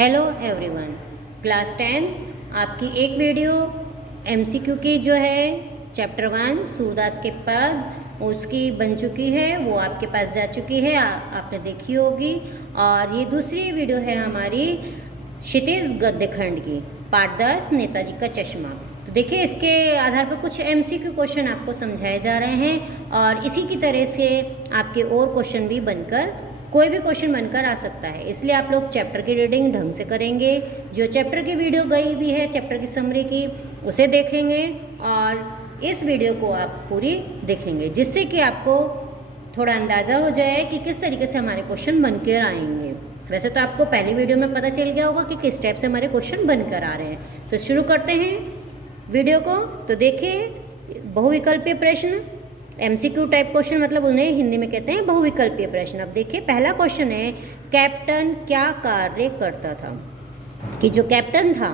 Hello everyone, class 10 आपकी एक video MCQ की जो है चैप्टर 1 सूरदास के पद उसकी बन चुकी है, वो आपके पास जा चुकी है, आपने देखी होगी। और ये दूसरी वीडियो है हमारी क्षितिज गद्य खंड की, पाठ 10 नेताजी का चश्मा। तो देखिए, इसके आधार पर कुछ एमसीक्यू क्वेश्चन आपको समझाए जा रहे हैं और इसी की तरह से आपके और क्वेश्चन भी बनकर कोई भी क्वेश्चन बनकर आ सकता है। इसलिए आप लोग चैप्टर की रीडिंग ढंग से करेंगे। जो चैप्टर की वीडियो गई भी है चैप्टर की समरी की, उसे देखेंगे और इस वीडियो को आप पूरी देखेंगे, जिससे कि आपको थोड़ा अंदाज़ा हो जाए कि किस तरीके से हमारे क्वेश्चन बनकर आएंगे। वैसे तो आपको पहली वीडियो में पता चल गया होगा कि किस टाइप से हमारे क्वेश्चन बनकर आ रहे हैं। तो शुरू करते हैं वीडियो को। तो देखिए, बहुविकल्पीय प्रश्न, एमसीक्यू टाइप क्वेश्चन, मतलब उन्हें हिंदी में कहते हैं बहुविकल्पीय प्रश्न। अब देखिए, पहला क्वेश्चन है, कैप्टन क्या कार्य करता था? कि जो कैप्टन था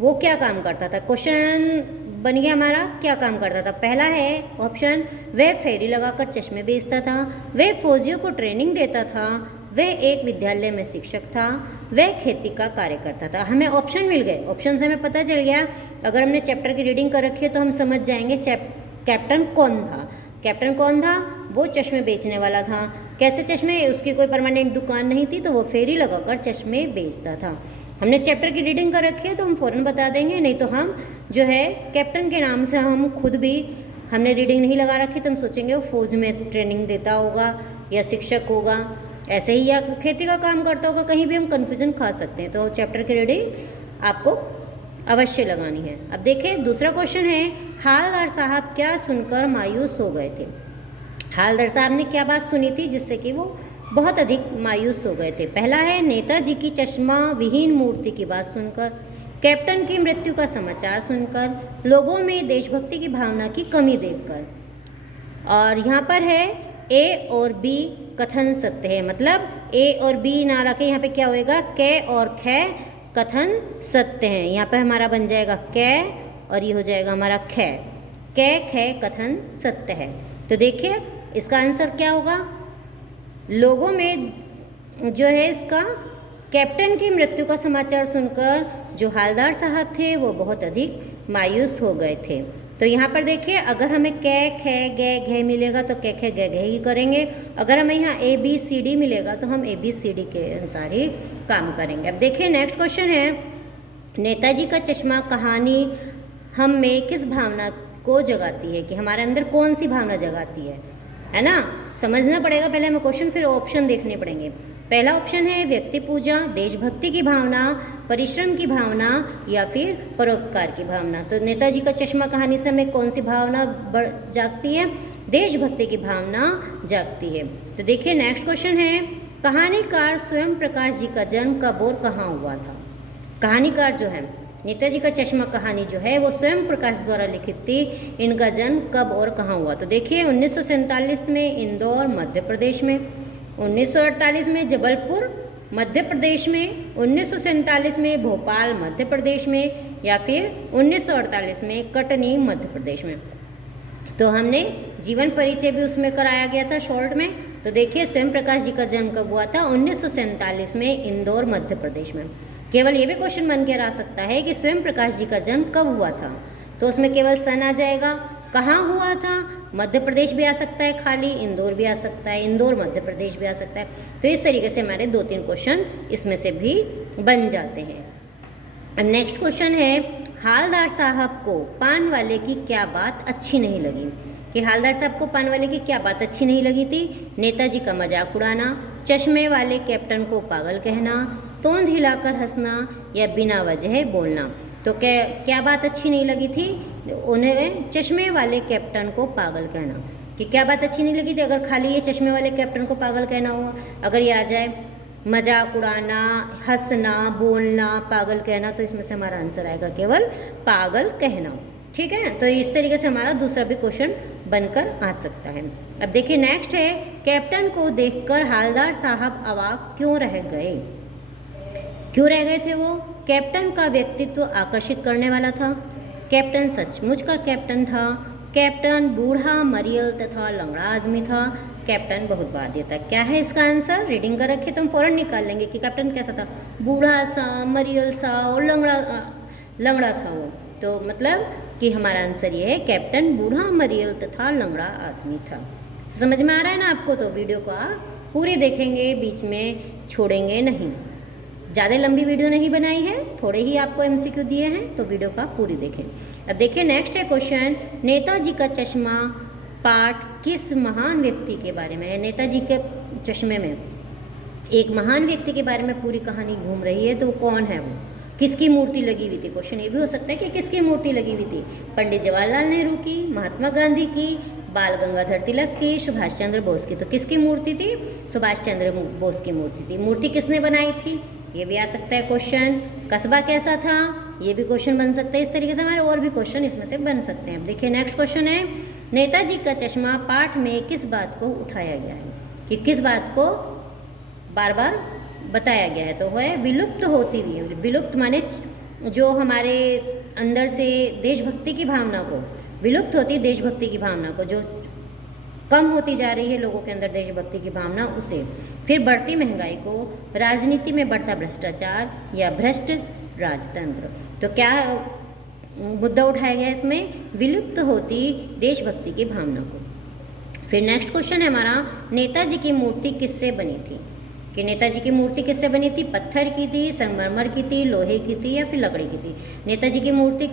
वो क्या काम करता था। क्वेश्चन बन गया हमारा, क्या काम करता था। पहला है ऑप्शन, वह फेरी लगाकर चश्मे बेचता था, वह फौजियों को ट्रेनिंग देता था, वह एक विद्यालय में शिक्षक था, वह खेती का कार्य करता था। हमें ऑप्शन मिल गए, ऑप्शन से हमें पता चल गया। अगर हमने चैप्टर की रीडिंग कर रखी है तो हम समझ जाएंगे कैप्टन कौन था। कैप्टन कौन था? वो चश्मे बेचने वाला था। कैसे चश्मे? उसकी कोई परमानेंट दुकान नहीं थी, तो वो फेरी लगाकर चश्मे बेचता था। हमने चैप्टर की रीडिंग कर रखी है तो हम फ़ौरन बता देंगे, नहीं तो हम जो है कैप्टन के नाम से हम खुद भी, हमने रीडिंग नहीं लगा रखी तो हम सोचेंगे वो फौज में ट्रेनिंग देता होगा या शिक्षक होगा, ऐसे ही, या खेती का काम करता होगा। कहीं भी हम कन्फ्यूज़न खा सकते हैं। तो चैप्टर की रीडिंग आपको अवश्य लगानी है। अब देखिए, दूसरा क्वेश्चन है, हालदार साहब क्या सुनकर मायूस हो गए थे? हालदार साहब ने क्या बात सुनी थी जिससे कि वो बहुत अधिक मायूस हो गए थे? पहला है, नेताजी की चश्मा विहीन मूर्ति की बात सुनकर, कैप्टन की मृत्यु का समाचार सुनकर, लोगों में देशभक्ति की भावना की कमी देखकर। और यहाँ पर है ए और बी कथन सत्य है, मतलब ए और बी ना रखे, यहाँ पे क्या होएगा, कै और खे कथन सत्य हैं। यहाँ पर हमारा बन जाएगा कै और ये हो जाएगा हमारा खे। कै खे कथन सत्य है। तो देखिए, इसका आंसर क्या होगा? लोगों में जो है इसका, कैप्टन की मृत्यु का समाचार सुनकर जो हालदार साहब थे वो बहुत अधिक मायूस हो गए थे। तो यहाँ पर देखिए, अगर हमें कै खे गे घे मिलेगा तो कै खे गे घे ही करेंगे। अगर हमें यहाँ ए बी सी डी मिलेगा तो हम ए बी सी डी के अनुसार ही काम करेंगे। अब देखिए, नेक्स्ट क्वेश्चन है, नेताजी का चश्मा कहानी हम में किस भावना को जगाती है? कि हमारे अंदर कौन सी भावना जगाती है ना? समझना पड़ेगा पहले हमें क्वेश्चन, फिर ऑप्शन देखने पड़ेंगे। पहला ऑप्शन है व्यक्ति पूजा, देशभक्ति की भावना, परिश्रम की भावना या फिर परोपकार की भावना। तो नेताजी का चश्मा कहानी से हमें कौन सी भावना जागती है? देशभक्ति की भावना जागती है। तो देखिए, नेक्स्ट क्वेश्चन है, कहानीकार स्वयं प्रकाश जी का जन्म कब और कहाँ हुआ था? कहानीकार जो है, नेताजी का चश्मा कहानी जो है वो स्वयं प्रकाश द्वारा लिखित थी। इनका जन्म कब और कहाँ हुआ? तो देखिए, 1947 में इंदौर मध्य प्रदेश में, 1948 में जबलपुर मध्य प्रदेश में, 1947 में भोपाल मध्य प्रदेश में, या फिर 1948 में कटनी मध्य प्रदेश में। तो हमने जीवन परिचय भी उसमें कराया गया था शॉर्ट में। तो देखिए, स्वयं प्रकाश जी का जन्म कब हुआ था? 1947 में इंदौर मध्य प्रदेश में। केवल ये भी क्वेश्चन बन के आ सकता है कि स्वयं प्रकाश जी का जन्म कब हुआ था, तो उसमें केवल सन आ जाएगा। कहाँ हुआ था? मध्य प्रदेश भी आ सकता है खाली, इंदौर भी आ सकता है, इंदौर मध्य प्रदेश भी आ सकता है। तो इस तरीके से हमारे 2-3 क्वेश्चन इसमें से भी बन जाते हैं। अब नेक्स्ट क्वेश्चन है, हालदार साहब को पान वाले की क्या बात अच्छी नहीं लगी? कि हालदार साहब को पान वाले की क्या बात अच्छी नहीं लगी थी? नेताजी का मजाक उड़ाना, चश्मे वाले कैप्टन को पागल कहना, तोंद हिलाकर हंसना या बिना वजह बोलना। तो क्या बात अच्छी नहीं लगी थी? उन्हें चश्मे वाले कैप्टन को पागल कहना। कि क्या बात अच्छी नहीं लगी थी? अगर खाली ये चश्मे वाले कैप्टन को पागल कहना हुआ, अगर ये आ जाए मजाक उड़ाना, हंसना, बोलना, पागल कहना, तो इसमें से हमारा आंसर आएगा केवल पागल कहना। ठीक है, तो इस तरीके से हमारा दूसरा भी क्वेश्चन बनकर आ सकता है। अब देखिए, नेक्स्ट है, कैप्टन को देखकर हालदार साहब अवाक क्यों रह गए? क्यों रह गए थे वो? कैप्टन का व्यक्तित्व आकर्षित करने वाला था, कैप्टन सचमुच का कैप्टन था, कैप्टन बूढ़ा, मरियल तथा लंगड़ा आदमी था, कैप्टन बहुत बार देता। क्या है इसका आंसर? रीडिंग कर रखे तो हम फौरन निकाल लेंगे कि कैप्टन कैसा था, बूढ़ा सा, मरियल सा और लंगड़ा था वो। तो मतलब कि हमारा आंसर ये है कैप्टन बूढ़ा, मरियल तथा लंगड़ा आदमी था। समझ में आ रहा है ना आपको? तो वीडियो को पूरी देखेंगे, बीच में छोड़ेंगे नहीं। ज़्यादा लंबी वीडियो नहीं बनाई है, थोड़े ही आपको एमसीक्यू दिए हैं, तो वीडियो का पूरी देखें। अब देखिए नेक्स्ट है क्वेश्चन, नेताजी का चश्मा पाठ किस महान व्यक्ति के बारे में है? नेताजी के चश्मे में एक महान व्यक्ति के बारे में पूरी कहानी घूम रही है, तो वो कौन है? वो किसकी मूर्ति लगी हुई थी? क्वेश्चन ये भी हो सकता है कि किसकी मूर्ति लगी हुई थी? पंडित जवाहरलाल नेहरू की, महात्मा गांधी की, बाल गंगाधर तिलक की, सुभाष चंद्र बोस की। तो किसकी मूर्ति थी? सुभाष चंद्र बोस की मूर्ति थी। मूर्ति किसने बनाई थी? ये भी आ सकता है क्वेश्चन। कस्बा कैसा था? ये भी क्वेश्चन बन सकता है। इस तरीके से हमारे और भी क्वेश्चन इसमें से बन सकते हैं। देखिए नेक्स्ट क्वेश्चन है, नेताजी का चश्मा पाठ में किस बात को उठाया गया है? कि किस बात को बार बार बताया गया है? तो है विलुप्त होती हुई। विलुप्त माने जो हमारे अंदर से देशभक्ति की भावना को, विलुप्त होती देशभक्ति की भावना को, जो कम होती जा रही है लोगों के अंदर देशभक्ति की भावना, उसे। फिर बढ़ती महंगाई को, राजनीति में बढ़ता भ्रष्टाचार या भ्रष्ट राजतंत्र। तो क्या मुद्दा उठाया गया इसमें? विलुप्त होती देशभक्ति की भावना को। फिर नेक्स्ट क्वेश्चन है हमारा, नेताजी की मूर्ति किससे बनी थी? कि नेताजी की मूर्ति किससे बनी थी? पत्थर की थी, संगमरमर की थी, लोहे की थी या फिर लकड़ी की थी? नेताजी की मूर्ति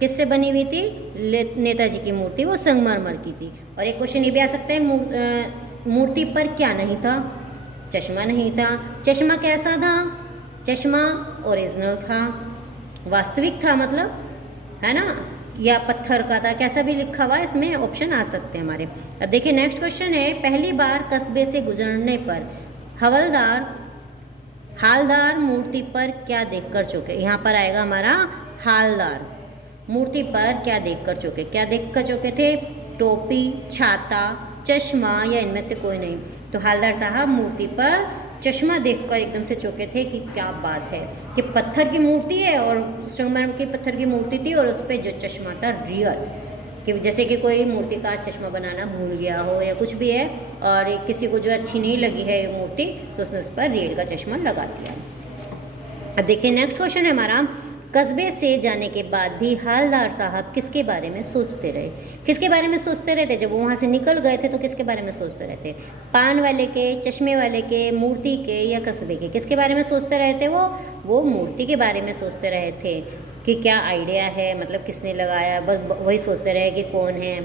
किससे बनी हुई थी? नेताजी की मूर्ति वो संगमरमर की थी। और एक क्वेश्चन ये भी आ सकता है, मूर्ति पर क्या नहीं था? चश्मा नहीं था। चश्मा कैसा था? चश्मा ओरिजिनल था, वास्तविक था मतलब, है ना, या पत्थर का था, कैसा भी लिखा हुआ इसमें ऑप्शन आ सकते हैं हमारे। अब देखिए नेक्स्ट क्वेश्चन है, पहली बार कस्बे से गुजरने पर हालदार मूर्ति पर क्या देखकर चौंके? यहाँ पर आएगा हमारा हालदार मूर्ति पर क्या देखकर चौंके? क्या देखकर चौंके थे? टोपी, छाता, चश्मा या इनमें से कोई नहीं? तो हालदार साहब मूर्ति पर चश्मा देखकर एकदम से चौंके थे कि क्या बात है कि पत्थर की मूर्ति है और संगमरमर की पत्थर की मूर्ति थी और उस पर जो चश्मा था रियल, कि जैसे कि कोई मूर्तिकार चश्मा बनाना भूल गया हो या कुछ भी है और किसी को जो अच्छी नहीं लगी है मूर्ति, तो उसने उस पर रियल का चश्मा लगा दिया। अब देखिए नेक्स्ट क्वेश्चन है हमारा, कस्बे से जाने के बाद भी हालदार साहब किसके बारे में सोचते रहे? किसके बारे में सोचते रहते? जब वो वहाँ से निकल गए थे तो किसके बारे में सोचते रहते? पान वाले के, चश्मे वाले के, मूर्ति के या कस्बे के? किसके बारे में सोचते रहे थे? वो मूर्ति के बारे में सोचते रहे थे कि क्या आइडिया है, मतलब किसने लगाया, बस वही सोचते रहे कि कौन है।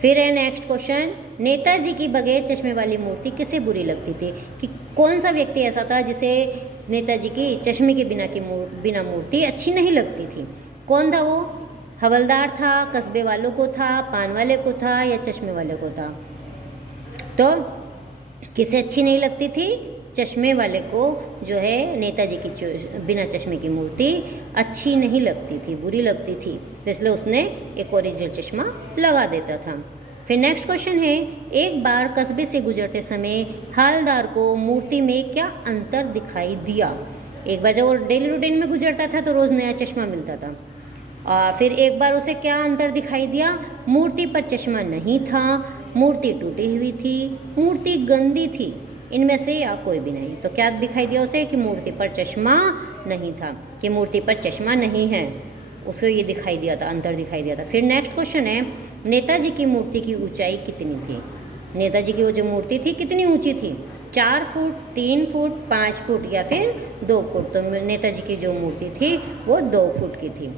फिर है नेक्स्ट क्वेश्चन, नेताजी की बगैर चश्मे वाली मूर्ति किसे बुरी लगती थी? कि कौन सा व्यक्ति ऐसा था जिसे नेताजी की चश्मे के बिना मूर्ति अच्छी नहीं लगती थी? कौन था वो? हवलदार था, कस्बे वालों को था, पान वाले को था या चश्मे वाले को था? तो किसे अच्छी नहीं लगती थी? चश्मे वाले को जो है नेताजी की बिना चश्मे की मूर्ति अच्छी नहीं लगती थी, बुरी लगती थी, तो इसलिए उसने एक ओरिजिनल चश्मा लगा देता था। फिर नेक्स्ट क्वेश्चन है, एक बार कस्बे से गुजरते समय हालदार को मूर्ति में क्या अंतर दिखाई दिया? एक बार जब वो डेली रूटीन में गुजरता था तो रोज़ नया चश्मा मिलता था, और फिर एक बार उसे क्या अंतर दिखाई दिया? मूर्ति पर चश्मा नहीं था, मूर्ति टूटी हुई थी, मूर्ति गंदी थी, इनमें से या कोई भी नहीं। तो क्या दिखाई दिया उसे? कि मूर्ति पर चश्मा नहीं था, कि मूर्ति पर चश्मा नहीं है, उसे ये दिखाई दिया था, अंतर दिखाई दिया था। फिर नेक्स्ट क्वेश्चन है, नेताजी की मूर्ति की ऊंचाई कितनी थी? नेताजी की वो जो मूर्ति थी कितनी ऊंची थी? 4 फुट, 3 फुट, 5 फुट या फिर 2 फुट? तो नेताजी की जो मूर्ति थी वो 2 फुट की थी।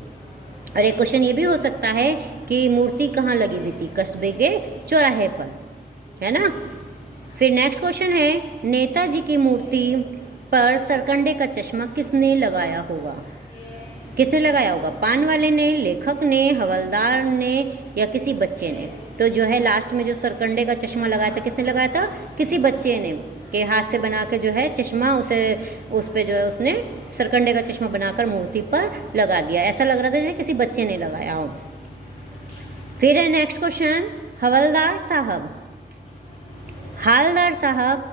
और एक क्वेश्चन ये भी हो सकता है कि मूर्ति कहाँ लगी हुई थी? कस्बे के चौराहे पर, है ना। फिर नेक्स्ट क्वेश्चन है, नेताजी की मूर्ति पर सरकंडे का चश्मा किसने लगाया होगा? किसने लगाया होगा? पान वाले ने, लेखक ने, हवलदार ने या किसी बच्चे ने? तो जो है लास्ट में जो सरकंडे का चश्मा लगाया था, किसने लगाया था? किसी बच्चे ने, के हाथ से बना के जो है चश्मा उस पे जो है उसने सरकंडे का चश्मा बनाकर मूर्ति पर लगा दिया। ऐसा लग रहा था जैसे किसी बच्चे ने लगाया हो। फिर है नेक्स्ट क्वेश्चन, हालदार साहब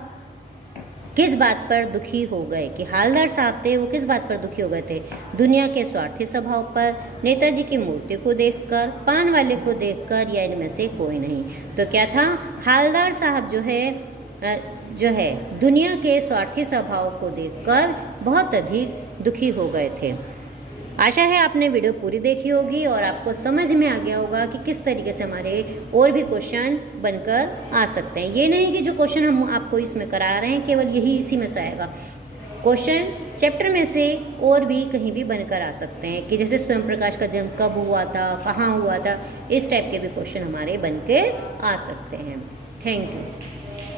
किस बात पर दुखी हो गए, कि हालदार साहब थे वो किस बात पर दुखी हो गए थे? दुनिया के स्वार्थी स्वभाव पर, नेताजी की मूर्ति को देखकर, पान वाले को देखकर, या इनमें से कोई नहीं। तो क्या था? हालदार साहब जो है दुनिया के स्वार्थी स्वभाव को देखकर बहुत अधिक दुखी हो गए थे। आशा है आपने वीडियो पूरी देखी होगी और आपको समझ में आ गया होगा कि किस तरीके से हमारे और भी क्वेश्चन बनकर आ सकते हैं। ये नहीं कि जो क्वेश्चन हम आपको इसमें करा रहे हैं केवल यही इसी में से आएगा, क्वेश्चन चैप्टर में से और भी कहीं भी बनकर आ सकते हैं, कि जैसे स्वयं प्रकाश का जन्म कब हुआ था, कहाँ हुआ था, इस टाइप के भी क्वेश्चन हमारे बन के आ सकते हैं। Thank you.